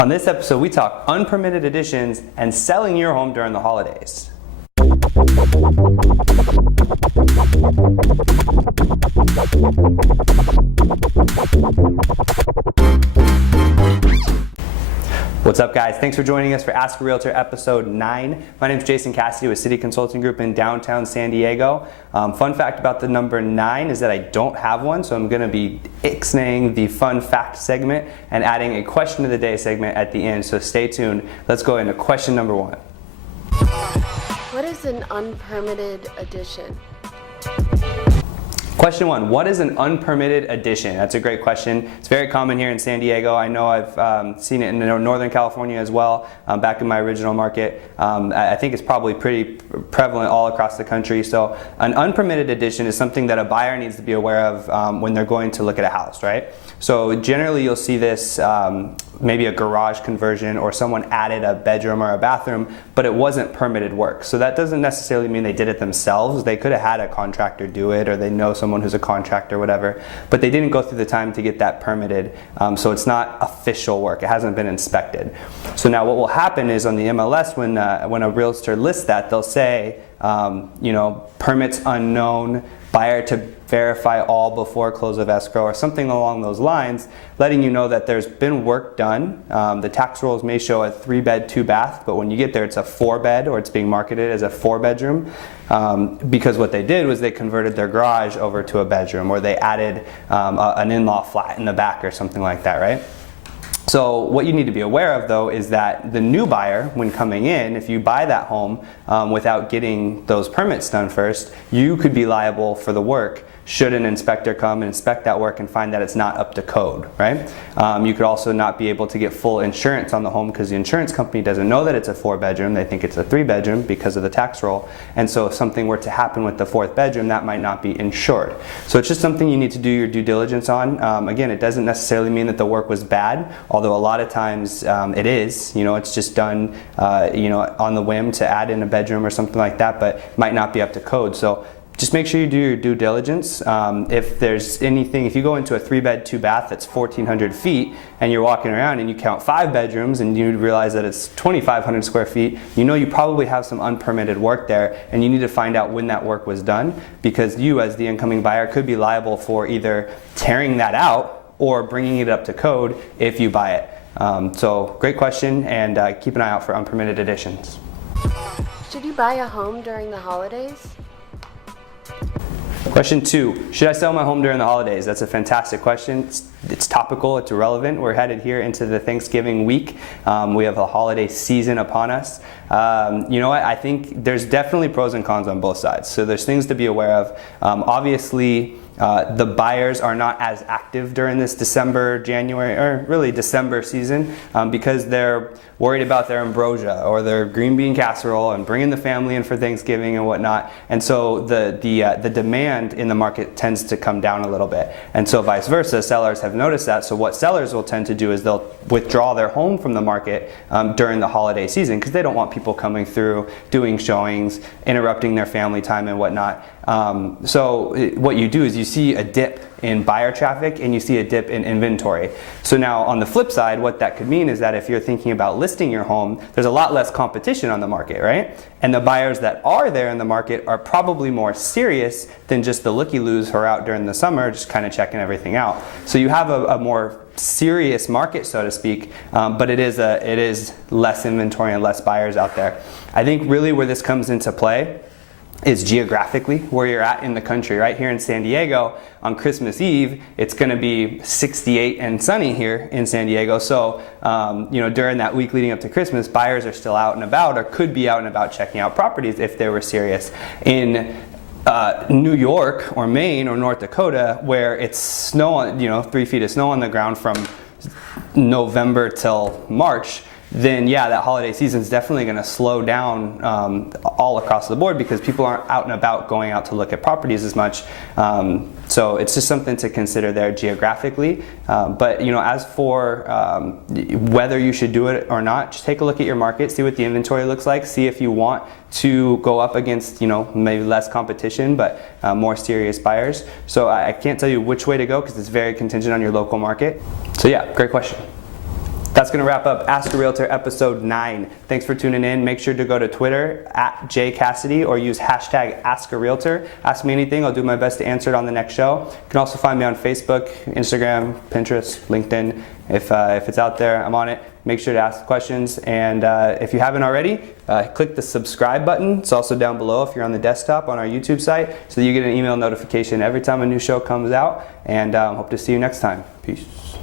On this episode, we talk unpermitted additions and selling your home during the holidays. What's up, guys? Thanks for joining us for Ask a Realtor episode 9. My name is Jason Cassity with City Consulting Group in downtown San Diego. Fun fact about the number 9 is that I don't have one, so I'm going to be ixnaying the fun fact segment and adding a question of the day segment at the end, so stay tuned. Let's go into question number 1. What is an unpermitted addition? Question 1, what is an unpermitted addition? That's a great question. It's very common here in San Diego. I know I've seen it in Northern California as well, back in my original market. I think it's probably pretty prevalent all across the country. So an unpermitted addition is something that a buyer needs to be aware of when they're going to look at a house, right? So generally you'll see this maybe a garage conversion, or someone added a bedroom or a bathroom, but it wasn't permitted work. So that doesn't necessarily mean they did it themselves. They could have had a contractor do it, or they know someone who's a contractor or whatever, but they didn't go through the time to get that permitted. So it's not official work. It hasn't been inspected. So now what will happen is on the MLS, when a realtor lists that, they'll say, permits unknown, buyer to verify all before close of escrow, or something along those lines, letting you know that there's been work done. The tax rolls may show a 3-bed, 2-bath, but when you get there it's a 4-bed, or it's being marketed as a 4-bedroom, because what they did was they converted their garage over to a bedroom, or they added an in-law flat in the back or something like that, right? So what you need to be aware of, though, is that the new buyer, when coming in, if you buy that home without getting those permits done first, you could be liable for the work should an inspector come and inspect that work and find that it's not up to code, right? You could also not be able to get full insurance on the home because the insurance company doesn't know that it's a 4-bedroom. They think it's a 3-bedroom because of the tax roll. And so if something were to happen with the 4th bedroom, that might not be insured. So it's just something you need to do your due diligence on. Again, it doesn't necessarily mean that the work was bad, although a lot of times it is. It's just done on the whim to add in a bedroom or something like that, but it might not be up to code. So just make sure you do your due diligence. If there's anything, if you go into a 3-bed, 2-bath that's 1,400 feet and you're walking around and you count 5 bedrooms and you realize that it's 2,500 square feet, you probably have some unpermitted work there, and you need to find out when that work was done, because you as the incoming buyer could be liable for either tearing that out or bringing it up to code if you buy it. So great question, and keep an eye out for unpermitted additions. Should you buy a home during the holidays? Question 2, should I sell my home during the holidays? That's a fantastic question. It's topical, it's relevant. We're headed here into the Thanksgiving week. We have a holiday season upon us. You know what, I think there's definitely pros and cons on both sides. So there's things to be aware of. Obviously, the buyers are not as active during this December, January, or really December season because they're worried about their ambrosia or their green bean casserole and bringing the family in for Thanksgiving and whatnot. And so the demand in the market tends to come down a little bit. And so vice versa, sellers have noticed that. So what sellers will tend to do is they'll withdraw their home from the market during the holiday season, because they don't want people coming through, doing showings, interrupting their family time and whatnot. So what you do is you see a dip in buyer traffic and you see a dip in inventory. So now on the flip side, what that could mean is that if you're thinking about listing your home, there's a lot less competition on the market, right? And the buyers that are there in the market are probably more serious than just the looky-loos who are out during the summer just kind of checking everything out. So you have a more serious market, so to speak, but it is less inventory and less buyers out there. I think really where this comes into play is geographically where you're at in the country. Right here in San Diego on Christmas Eve, it's going to be 68 and sunny here in San Diego. So during that week leading up to Christmas, buyers are still out and about, or could be out and about checking out properties if they were serious. In New York or Maine or North Dakota, where it's snow, 3 feet of snow on the ground from November till March, then yeah, that holiday season is definitely going to slow down all across the board, because people aren't out and about going out to look at properties as much. So it's just something to consider there geographically. But as for whether you should do it or not, just take a look at your market, see what the inventory looks like, see if you want to go up against maybe less competition but more serious buyers. So I can't tell you which way to go because it's very contingent on your local market. So yeah, great question. That's going to wrap up Ask a Realtor episode 9. Thanks for tuning in. Make sure to go to Twitter at @jcassity or use hashtag #AskARealtor. Ask me anything. I'll do my best to answer it on the next show. You can also find me on Facebook, Instagram, Pinterest, LinkedIn. If it's out there, I'm on it. Make sure to ask questions. And if you haven't already, click the subscribe button. It's also down below if you're on the desktop on our YouTube site, so that you get an email notification every time a new show comes out. And hope to see you next time. Peace.